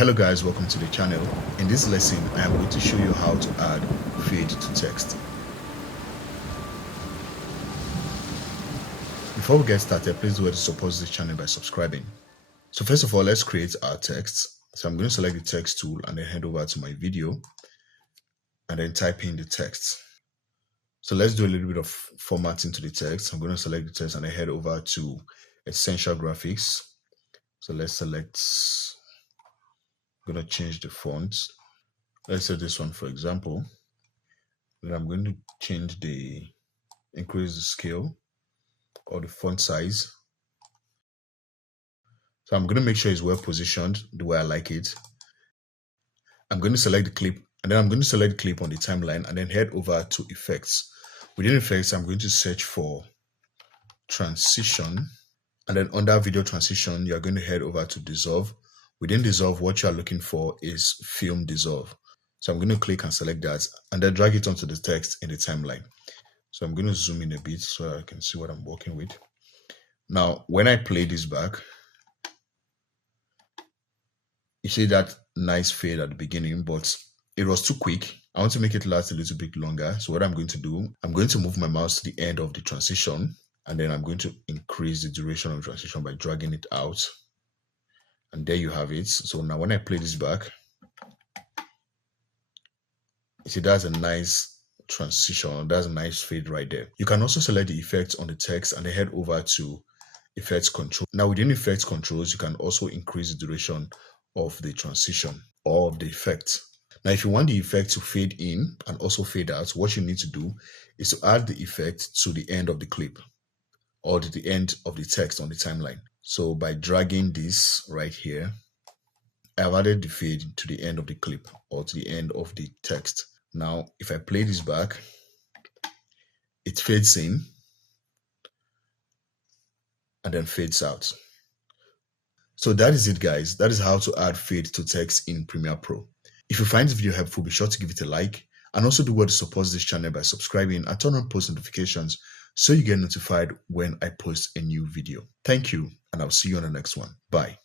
Hello guys, welcome to the channel. In this lesson, I am going to show you how to add fade to text. Before we get started, please do well to support this channel by subscribing. So first of all, let's create our text. So I'm going to select the text tool and then head over to my video and then type in the text. So let's do a little bit of formatting to the text. I'm going to select the text and then head over to Essential Graphics. So let's select, I'm going to change the font. Let's say this one, for example. Then I'm going to increase the scale or the font size. So I'm going to make sure it's well positioned the way I like it. I'm going to select the clip and then I'm going to select the clip on the timeline and then head over to effects. Within effects, I'm going to search for transition, and then under video transition, you're going to head over to dissolve. Within dissolve, what you're looking for is film dissolve. So I'm going to click and select that and then drag it onto the text in the timeline. So I'm going to zoom in a bit so I can see what I'm working with. Now, when I play this back, you see that nice fade at the beginning, but it was too quick. I want to make it last a little bit longer. So what I'm going to do, I'm going to move my mouse to the end of the transition, and then I'm going to increase the duration of the transition by dragging it out. And there you have it. So now when I play this back, you see that's a nice transition. That's a nice fade right there. You can also select the effects on the text and then head over to effects control. Now within effects controls, you can also increase the duration of the transition or of the effect. Now, if you want the effect to fade in and also fade out, what you need to do is to add the effect to the end of the clip or to the end of the text on the timeline. So by dragging this right here, I've added the fade to the end of the clip or to the end of the text. Now, if I play this back, it fades in and then fades out. So that is it, guys. That is how to add fade to text in Premiere Pro. If you find this video helpful, be sure to give it a like and also do well to support this channel by subscribing and turn on post notifications so you get notified when I post a new video. Thank you, and I'll see you on the next one. Bye.